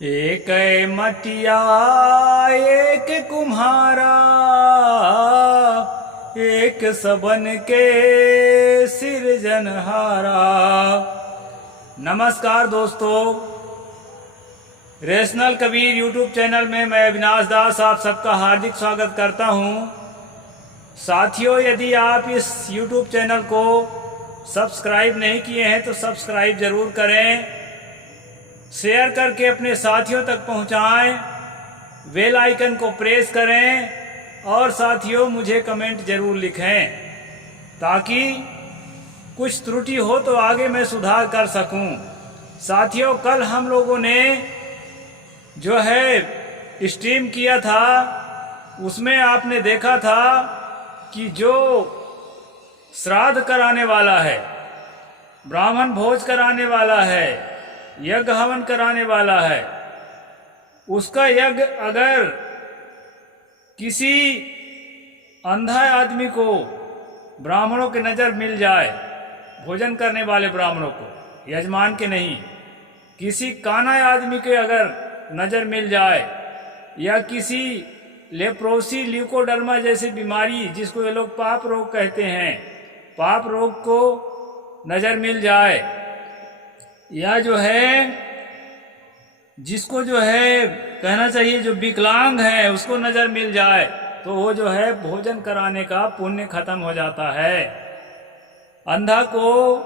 एक मटिया एक कुम्हारा, एक सबन के सिरजनहारा। नमस्कार दोस्तों, रेशनल कबीर यूट्यूब चैनल में मैं अविनाश दास आप सबका हार्दिक स्वागत करता हूं। साथियों, यदि आप इस यूट्यूब चैनल को सब्सक्राइब नहीं किए हैं तो सब्सक्राइब जरूर करें, शेयर करके अपने साथियों तक पहुंचाएं, बेल आइकन को प्रेस करें और साथियों मुझे कमेंट जरूर लिखें ताकि कुछ त्रुटि हो तो आगे मैं सुधार कर सकूं। साथियों, कल हम लोगों ने जो है स्ट्रीम किया था, उसमें आपने देखा था कि जो श्राद्ध कराने वाला है, ब्राह्मण भोज कराने वाला है, यज्ञ हवन कराने वाला है, उसका यज्ञ अगर किसी अंधा आदमी को, ब्राह्मणों की नज़र मिल जाए, भोजन करने वाले ब्राह्मणों को, यजमान के नहीं, किसी काना आदमी के अगर नज़र मिल जाए, या किसी लेप्रोसी ल्यूकोडर्मा जैसी बीमारी जिसको ये लोग पाप रोग कहते हैं, पाप रोग को नज़र मिल जाए, या जो है जिसको जो है कहना चाहिए जो विकलांग है उसको नज़र मिल जाए, तो वो जो है भोजन कराने का पुण्य खत्म हो जाता है। अंधा को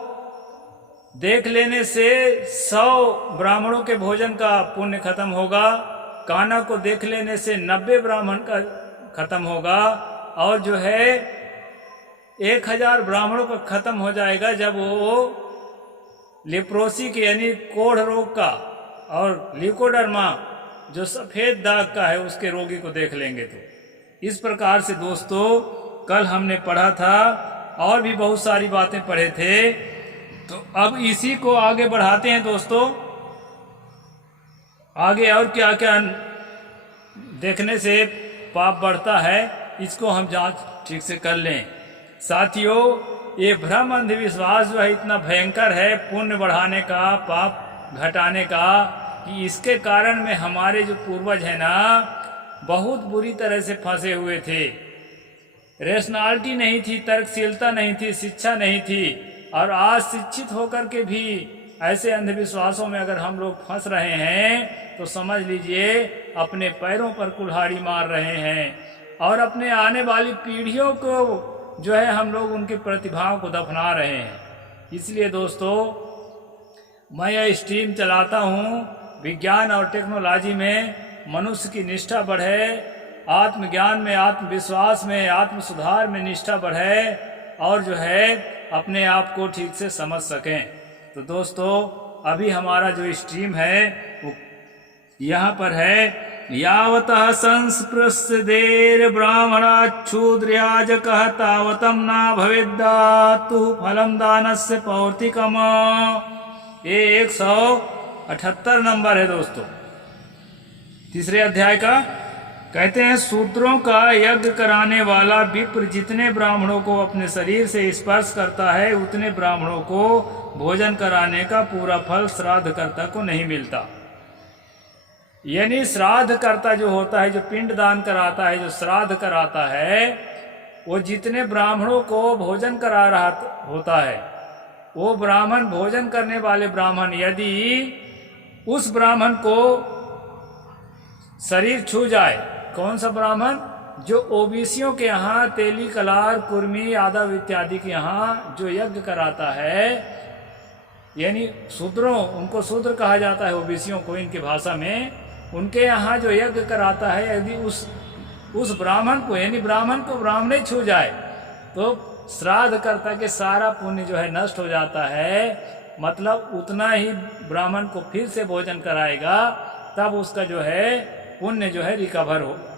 देख लेने से 100 ब्राह्मणों के भोजन का पुण्य खत्म होगा, काना को देख लेने से 90 ब्राह्मण का खत्म होगा, और जो है 1000 ब्राह्मणों का खत्म हो जाएगा जब वो लेप्रोसी के यानी कोढ़ रोग का और ल्यूकोडर्मा जो सफ़ेद दाग का है उसके रोगी को देख लेंगे। तो इस प्रकार से दोस्तों कल हमने पढ़ा था और भी बहुत सारी बातें पढ़े थे, तो अब इसी को आगे बढ़ाते हैं दोस्तों। आगे और क्या क्या देखने से पाप बढ़ता है इसको हम जांच ठीक से कर लें। साथियों, ये भ्रम अंधविश्वास जो है इतना भयंकर है पुण्य बढ़ाने का, पाप घटाने का, कि इसके कारण में हमारे जो पूर्वज हैं ना बहुत बुरी तरह से फंसे हुए थे। रेशनैलिटी नहीं थी, तर्कशीलता नहीं थी, शिक्षा नहीं थी, और आज शिक्षित होकर के भी ऐसे अंधविश्वासों में अगर हम लोग फंस रहे हैं तो समझ लीजिए अपने पैरों पर कुल्हाड़ी मार रहे हैं, और अपने आने वाली पीढ़ियों को जो है हम लोग उनकी प्रतिभाओं को दफना रहे हैं। इसलिए दोस्तों मैं यह स्ट्रीम चलाता हूँ, विज्ञान और टेक्नोलॉजी में मनुष्य की निष्ठा बढ़े, आत्मज्ञान में, आत्मविश्वास में, आत्म सुधार में निष्ठा बढ़े, और जो है अपने आप को ठीक से समझ सकें। तो दोस्तों अभी हमारा जो स्ट्रीम है वो यहाँ पर है, यावतः संस्पृशदेर ब्राह्मणाच्छूद्र्याजकः तावतं न भवेद्दातु फलम दानस्य पौर्तिकम्। ये 178 नंबर है दोस्तों, तीसरे अध्याय का। कहते हैं, शूद्रों का यज्ञ कराने वाला विप्र जितने ब्राह्मणों को अपने शरीर से स्पर्श करता है उतने ब्राह्मणों को भोजन कराने का पूरा फल श्राद्धकर्ता को नहीं मिलता। यानी श्राद्ध कर्ता जो होता है, जो पिंड दान कराता है, जो श्राद्ध कराता है, वो जितने ब्राह्मणों को भोजन करा रहा होता है, वो ब्राह्मण, भोजन करने वाले ब्राह्मण यदि उस ब्राह्मण को शरीर छू जाए, कौन सा ब्राह्मण? जो ओबीसियों के यहाँ, तेली, कलार, कुर्मी, यादव इत्यादि के यहाँ जो यज्ञ कराता है, यानी शूद्रों, उनको शूद्र कहा जाता है ओबीसियों को इनकी भाषा में, उनके यहाँ जो यज्ञ कराता है, यदि उस ब्राह्मण को, यानी ब्राह्मण को ब्राह्मण ही छू जाए तो श्राद्ध कर्ता के सारा पुण्य जो है नष्ट हो जाता है। मतलब उतना ही ब्राह्मण को फिर से भोजन कराएगा, तब उसका जो है पुण्य जो है रिकवर होगा।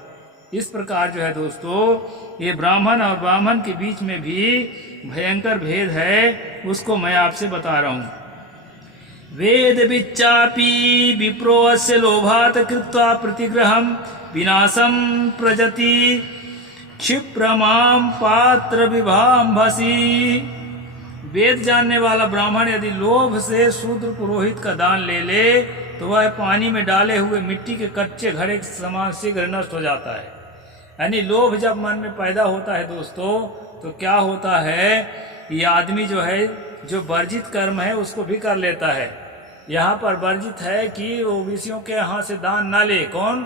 इस प्रकार जो है दोस्तों ये ब्राह्मण और ब्राह्मण के बीच में भी भयंकर भेद है, उसको मैं आपसे बता रहा हूँ। वेद विच्चापि विप्रो अस्य लोभात् कृत्वा प्रतिग्रहं विनाशं प्रजति क्षिप्रमां पात्र विभांभसी। वेद जानने वाला ब्राह्मण यदि लोभ से शूद्र पुरोहित का दान ले ले तो वह पानी में डाले हुए मिट्टी के कच्चे घड़े के समान शीघ्र नष्ट हो जाता है। यानी लोभ जब मन में पैदा होता है दोस्तों, तो क्या होता है, ये आदमी जो है जो वर्जित कर्म है उसको भी कर लेता है। यहाँ पर वर्जित है कि ओबीसियों के यहाँ से दान ना ले। कौन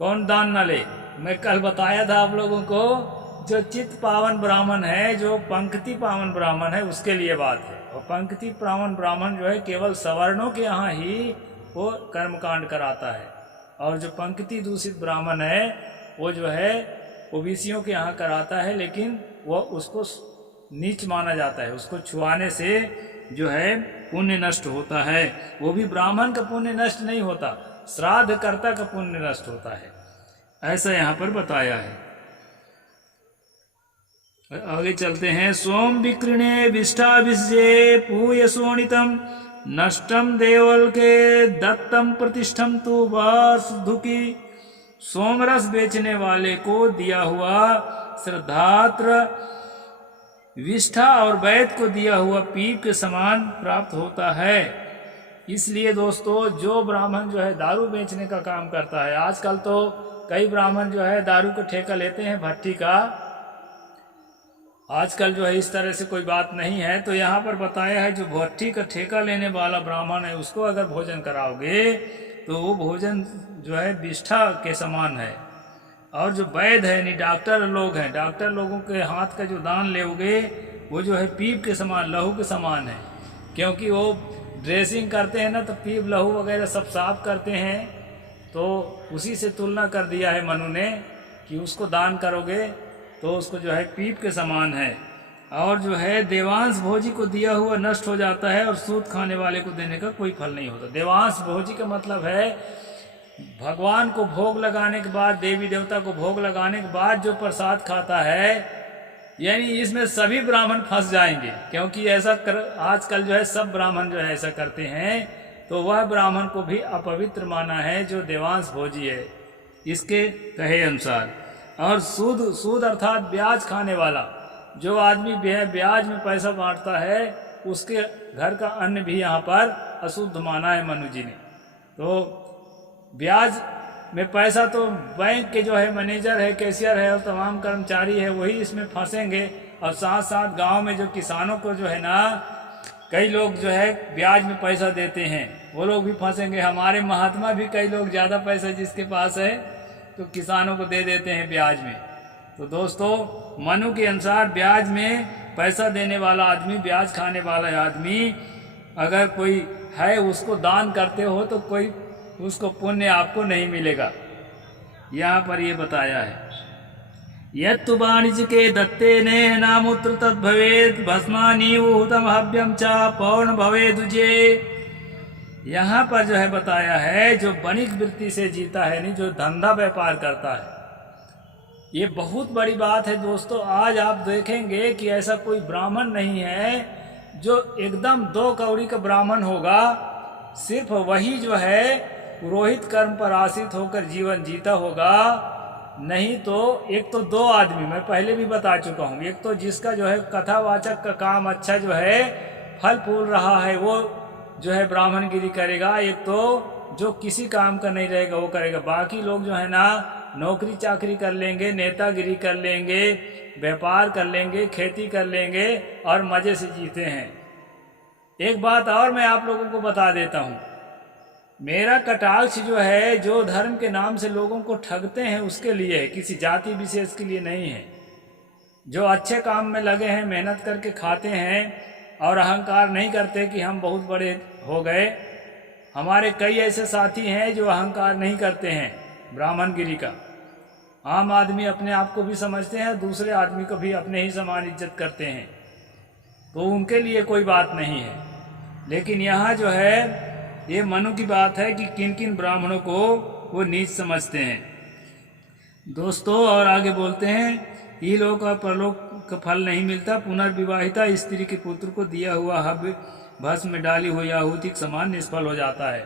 कौन दान ना ले? मैं कल बताया था आप लोगों को, जो चित्त पावन ब्राह्मण है, जो पंक्ति पावन ब्राह्मण है, उसके लिए बात है। और पंक्ति पावन ब्राह्मण जो है केवल सवर्णों के यहाँ ही वो कर्मकांड कराता है, और जो पंक्ति दूषित ब्राह्मण है वो जो है ओबीसियों के यहाँ कराता है, लेकिन वो उसको नीच माना जाता है। उसको छुआने से जो है पुण्य नष्ट होता है। वो भी ब्राह्मण का पुण्य नष्ट नहीं होता, श्राद्ध कर्ता का पुण्य नष्ट होता है, ऐसा यहाँ पर बताया है। आगे चलते हैं। सोम विकृणे विष्ठा विषजे पूय शोणितम नष्टम देवल के दत्तम प्रतिष्ठम तु वासुधुकी। सोमरस बेचने वाले को दिया हुआ श्रद्धात्र विष्ठा और वैद को दिया हुआ पीप के समान प्राप्त होता है। इसलिए दोस्तों, जो ब्राह्मण जो है दारू बेचने का काम करता है, आजकल तो कई ब्राह्मण जो है दारू का ठेका लेते हैं, भट्टी का। आजकल जो है इस तरह से कोई बात नहीं है। तो यहाँ पर बताया है, जो भट्टी का ठेका लेने वाला ब्राह्मण है उसको अगर भोजन कराओगे तो वो भोजन जो है विष्ठा के समान है। और जो वैद्य है, यानी डॉक्टर लोग हैं, डॉक्टर लोगों के हाथ का जो दान लेओगे वो जो है पीप के समान, लहू के समान है। क्योंकि वो ड्रेसिंग करते हैं ना, तो पीप लहू वगैरह सब साफ करते हैं। तो उसी से तुलना कर दिया है मनु ने कि उसको दान करोगे तो उसको जो है पीप के समान है। और जो है देवांश भोजी को दिया हुआ नष्ट हो जाता है, और सूद खाने वाले को देने का कोई फल नहीं होता। देवांश भोजी का मतलब है भगवान को भोग लगाने के बाद, देवी देवता को भोग लगाने के बाद जो प्रसाद खाता है, यानी इसमें सभी ब्राह्मण फंस जाएंगे। क्योंकि ऐसा आजकल जो है सब ब्राह्मण जो है ऐसा करते हैं, तो वह ब्राह्मण को भी अपवित्र माना है जो देवांश भोजी है, इसके कहे अनुसार। और सूद अर्थात ब्याज खाने वाला, जो आदमी ब्याज में पैसा बांटता है, उसके घर का अन्न भी यहाँ पर अशुद्ध माना है मनु जी ने। तो ब्याज में पैसा तो बैंक के जो है मैनेजर है, कैशियर है और तमाम कर्मचारी है, वही इसमें फंसेंगे। और साथ साथ गांव में जो किसानों को जो है ना, कई लोग जो है ब्याज में पैसा देते हैं, वो लोग भी फंसेंगे। हमारे महात्मा भी कई लोग ज़्यादा पैसा जिसके पास है तो किसानों को दे देते हैं ब्याज में। तो दोस्तों, मनु के अनुसार ब्याज में पैसा देने वाला आदमी, ब्याज खाने वाला आदमी अगर कोई है, उसको दान करते हो तो कोई उसको पुण्य आपको नहीं मिलेगा। यहाँ पर ये बताया है, यत्तु वाणिज्य के दत्ते ने नामुत्र तद भवेद भस्मानी उहुतम हव्यम चा पौर्ण भवेदुजे। यहाँ पर जो है बताया है, जो वणिक वृत्ति से जीता है, नहीं जो धंधा व्यापार करता है। ये बहुत बड़ी बात है दोस्तों। आज आप देखेंगे कि ऐसा कोई ब्राह्मण नहीं है जो एकदम 2 कौड़ी का ब्राह्मण होगा। सिर्फ वही जो है पुरोहित कर्म पर आश्रित होकर जीवन जीता होगा। नहीं तो एक तो 2 आदमी, मैं पहले भी बता चुका हूँ, एक तो जिसका जो है कथावाचक का काम अच्छा जो है फल फूल रहा है, वो जो है ब्राह्मणगिरी करेगा। एक तो जो किसी काम का नहीं रहेगा वो करेगा। बाकी लोग जो है ना, नौकरी चाकरी कर लेंगे, नेतागिरी कर लेंगे, व्यापार कर लेंगे, खेती कर लेंगे और मजे से जीते हैं। एक बात और मैं आप लोगों को बता देता हूँ, मेरा कटाक्ष जो है, जो धर्म के नाम से लोगों को ठगते हैं उसके लिए है, किसी जाति विशेष के लिए नहीं है। जो अच्छे काम में लगे हैं, मेहनत करके खाते हैं और अहंकार नहीं करते कि हम बहुत बड़े हो गए। हमारे कई ऐसे साथी हैं जो अहंकार नहीं करते हैं ब्राह्मणगिरी का। आम आदमी अपने आप को भी समझते हैं, दूसरे आदमी को भी अपने ही समान इज्जत करते हैं, तो उनके लिए कोई बात नहीं है। लेकिन यहाँ जो है ये मनु की बात है कि किन किन ब्राह्मणों को वो नीच समझते हैं दोस्तों। और आगे बोलते हैं, इहलोक और परलोक का फल नहीं मिलता। पुनर्विवाहिता स्त्री के पुत्र को दिया हुआ हव्य भस्म में डाली हुई आहुति के समान निष्फल हो जाता है।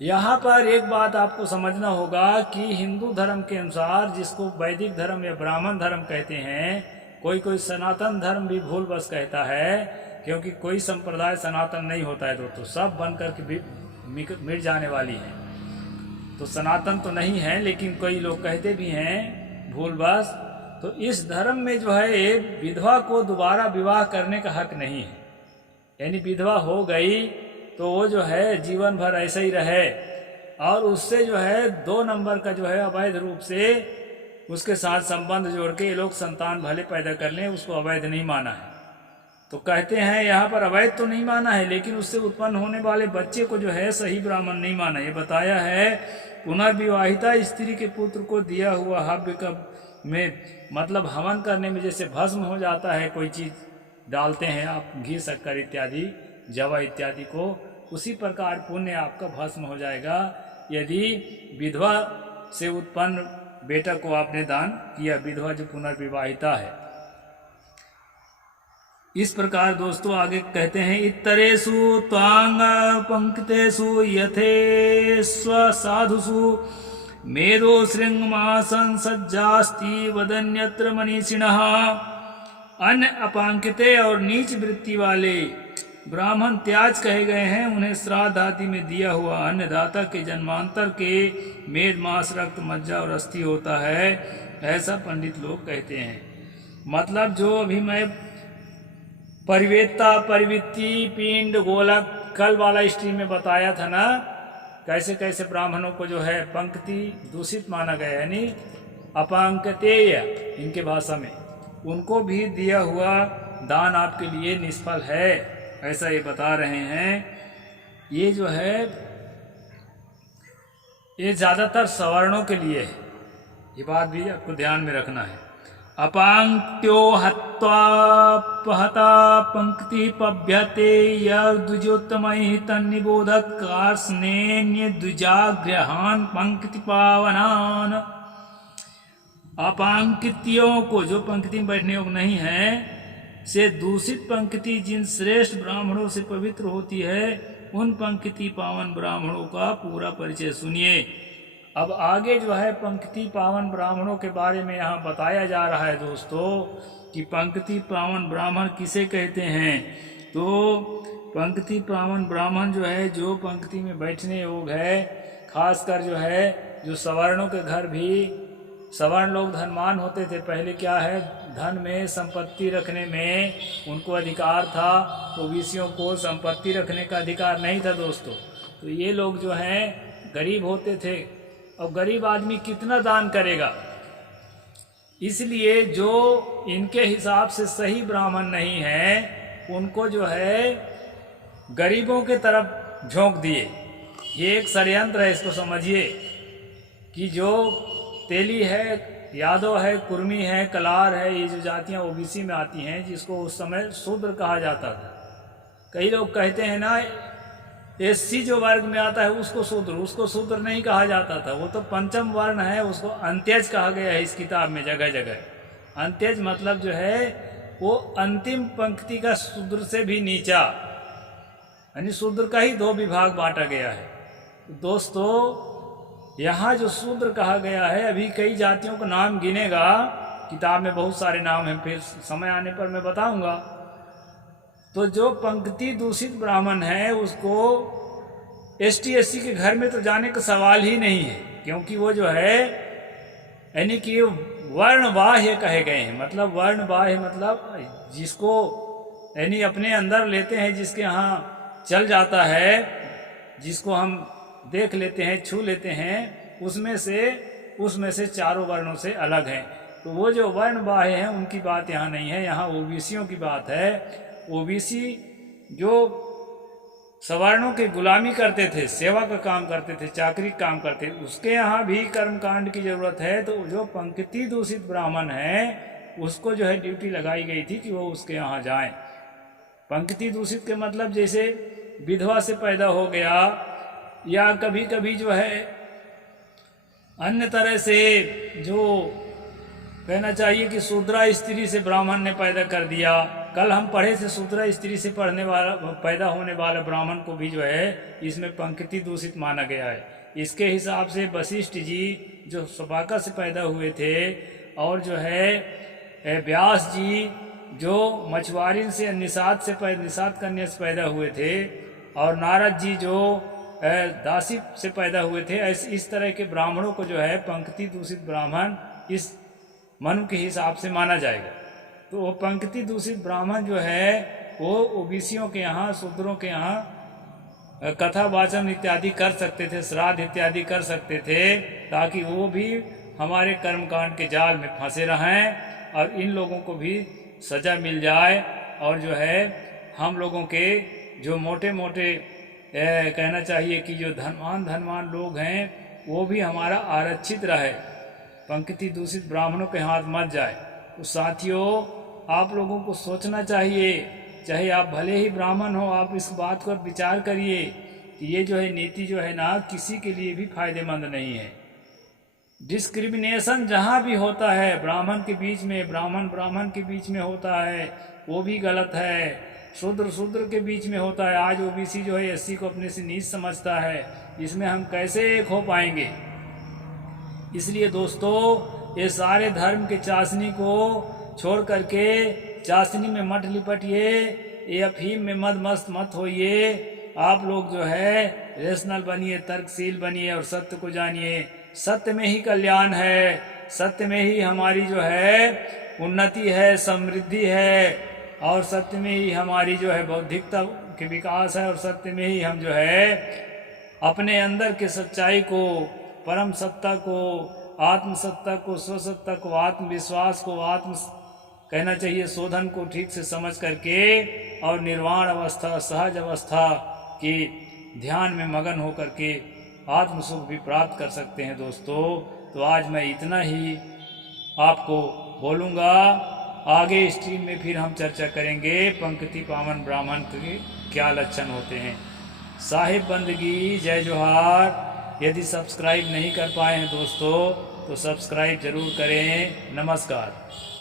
यहाँ पर एक बात आपको समझना होगा कि हिंदू धर्म के अनुसार, जिसको वैदिक धर्म या ब्राह्मण धर्म कहते हैं, कोई कोई सनातन धर्म भी भूल बस कहता है, क्योंकि कोई संप्रदाय सनातन नहीं होता है दोस्तों, सब बन कर के भी मिट जाने वाली हैं। तो सनातन तो नहीं है, लेकिन कई लोग कहते भी हैं भूलवश। तो इस धर्म में जो है एक विधवा को दोबारा विवाह करने का हक नहीं है। यानी विधवा हो गई तो वो जो है जीवन भर ऐसे ही रहे, और उससे जो है 2 नंबर का जो है अवैध रूप से उसके साथ संबंध जोड़ के ये लोग संतान भले पैदा कर लें, उसको अवैध नहीं माना है। तो कहते हैं यहाँ पर अवैध तो नहीं माना है, लेकिन उससे उत्पन्न होने वाले बच्चे को जो है सही ब्राह्मण नहीं माना। ये बताया है पुनर्विवाहिता स्त्री के पुत्र को दिया हुआ हव्य का में मतलब हवन करने में जैसे भस्म हो जाता है, कोई चीज डालते हैं आप, घी शक्कर इत्यादि, जवा इत्यादि को, उसी प्रकार पुण्य आपका भस्म हो जाएगा यदि विधवा से उत्पन्न बेटा को आपने दान किया, विधवा जो पुनर्विवाहिता है। इस प्रकार दोस्तों आगे कहते हैं, इतरेषु त्वांग पंक्तेषु यथे स्वसाधुषु मेदो श्रृंगमासन सज्जास्ति वदन्यत्र मनीषिणः। अन्य अपांकिते और नीच वृत्ति वाले ब्राह्मण त्याज कहे गए हैं, उन्हें श्राद्ध आदि में दिया हुआ अन्नदाता के जन्मांतर के मेद मांस रक्त मज्जा और अस्थि होता है, ऐसा पंडित लोग कहते हैं। मतलब जो अभी मैं परिवेत्ता परिवृत्ति पिंड गोलक कल वाला स्ट्रीम में बताया था ना, कैसे कैसे ब्राह्मणों को जो है पंक्ति दूषित माना गया, यानी अपांकतेय इनके भाषा में, उनको भी दिया हुआ दान आपके लिए निष्फल है, ऐसा ये बता रहे हैं। ये जो है ये ज्यादातर सवर्णों के लिए है, ये बात भी आपको ध्यान में रखना है। अपांक्त्यो हत्वापहता पंक्ति पभ्यते यद्विजोत्तमैः तन्निबोधत कार्ष्णेन्य द्विजाग्रहान पंक्ति पावनान। अपांकितियों को, जो पंक्ति में बैठने योग्य नहीं है, से दूषित पंक्ति जिन श्रेष्ठ ब्राह्मणों से पवित्र होती है, उन पंक्ति पावन ब्राह्मणों का पूरा परिचय सुनिए। अब आगे जो है पंक्ति पावन ब्राह्मणों के बारे में यहाँ बताया जा रहा है दोस्तों, कि पंक्ति पावन ब्राह्मण किसे कहते हैं। तो पंक्ति पावन ब्राह्मण जो है, जो पंक्ति में बैठने योग्य है, खासकर जो है जो सवर्णों के घर भी, सवर्ण लोग धनवान होते थे पहले, क्या है धन में संपत्ति रखने में उनको अधिकार था, ओबीसियों को संपत्ति रखने का अधिकार नहीं था दोस्तों। तो ये लोग जो हैं गरीब होते थे, और गरीब आदमी कितना दान करेगा, इसलिए जो इनके हिसाब से सही ब्राह्मण नहीं है उनको जो है गरीबों के तरफ झोंक दिए। ये एक षड्यंत्र है, इसको समझिए, कि जो तेली है, यादव है, कुर्मी है, कलार है, ये जो जातियां ओबीसी में आती हैं, जिसको उस समय शूद्र कहा जाता था। कई लोग कहते हैं ना एससी जो वर्ग में आता है उसको शूद्र नहीं कहा जाता था, वो तो पंचम वर्ण है, उसको अंत्यज कहा गया है इस किताब में जगह जगह। अंत्यज मतलब जो है वो अंतिम पंक्ति का शूद्र से भी नीचा, यानी शूद्र का ही 2 विभाग बांटा गया है। दोस्तों यहाँ जो शूद्र कहा गया है, अभी कई जातियों का नाम गिनेगा, किताब में बहुत सारे नाम हैं, फिर समय आने पर मैं बताऊंगा। तो जो पंक्ति दूषित ब्राह्मण है उसको एसटी एससी के घर में तो जाने का सवाल ही नहीं है, क्योंकि वो जो है यानी कि वर्णबाह्य कहे गए हैं। मतलब वर्णबाह्य मतलब जिसको यानी अपने अंदर लेते हैं, जिसके यहाँ चल जाता है, जिसको हम देख लेते हैं, छू लेते हैं, उसमें से चारों वर्णों से अलग हैं। तो वो जो वर्ण बाह्य हैं उनकी बात यहाँ नहीं है, यहाँ ओबीसियों की बात है। ओबीसी जो सवर्णों की गुलामी करते थे, सेवा का काम करते थे, चाकरी का काम करते थे, उसके यहाँ भी कर्मकांड की जरूरत है। तो जो पंक्ति दूषित ब्राह्मण है उसको जो है ड्यूटी लगाई गई थी कि वो उसके यहाँ जाएं। पंक्ति दूषित के मतलब जैसे विधवा से पैदा हो गया, या कभी कभी जो है अन्य तरह से, जो कहना चाहिए कि शूद्रा स्त्री से ब्राह्मण ने पैदा कर दिया। कल हम पढ़े थे शूद्रा स्त्री से पैदा होने वाला ब्राह्मण को भी जो है इसमें पंक्ति दूषित माना गया है। इसके हिसाब से वशिष्ठ जी जो सबाका से पैदा हुए थे, और जो है व्यास जी जो मछुआरिन से निषाद कन्या से पैदा हुए थे, और नारद जी जो दासी से पैदा हुए थे, ऐसे इस तरह के ब्राह्मणों को जो है पंक्ति दूषित ब्राह्मण इस मनु के हिसाब से माना जाएगा। तो वो पंक्ति दूषित ब्राह्मण जो है वो ओबीसियों के यहाँ, शूद्रों के यहाँ कथा वाचन इत्यादि कर सकते थे, श्राद्ध इत्यादि कर सकते थे, ताकि वो भी हमारे कर्मकांड के जाल में फंसे रहें और इन लोगों को भी सजा मिल जाए, और जो है हम लोगों के जो मोटे मोटे कहना चाहिए कि जो धनवान लोग हैं वो भी हमारा आरक्षित रहे, पंक्ति दूषित ब्राह्मणों के हाथ मत जाए। तो साथियों, आप लोगों को सोचना चाहिए, चाहे आप भले ही ब्राह्मण हो, आप इस बात पर विचार करिए कि ये जो है नीति जो है ना किसी के लिए भी फायदेमंद नहीं है। डिस्क्रिमिनेशन जहाँ भी होता है ब्राह्मण के बीच में, ब्राह्मण के बीच में होता है, वो भी गलत है। शूद्र के बीच में होता है। आज ओबीसी जो है एससी को अपने से नीच समझता है, इसमें हम कैसे एक हो पाएंगे। इसलिए दोस्तों, ये सारे धर्म के चाशनी को छोड़ करके चाशनी में मत लिपटिए, ये अफीम में मस्त मत होइए। आप लोग जो है रेशनल बनिए, तर्कशील बनिए और सत्य को जानिए। सत्य में ही कल्याण है, सत्य में ही हमारी जो है उन्नति है, समृद्धि है, और सत्य में ही हमारी जो है बौद्धिकता के विकास है, और सत्य में ही हम जो है अपने अंदर के सच्चाई को, परम सत्ता को, आत्मसत्ता को, स्वसत्ता को, आत्मविश्वास को, कहना चाहिए शोधन को ठीक से समझ करके और निर्वाण अवस्था, सहज अवस्था की ध्यान में मगन हो करके आत्मसुख भी प्राप्त कर सकते हैं दोस्तों। तो आज मैं इतना ही आपको बोलूँगा। आगे स्ट्रीम में फिर हम चर्चा करेंगे पंक्ति पावन ब्राह्मण के क्या लक्षण होते हैं। साहिब बंदगी, जय जोहार। यदि सब्सक्राइब नहीं कर पाए हैं दोस्तों तो सब्सक्राइब जरूर करें। नमस्कार।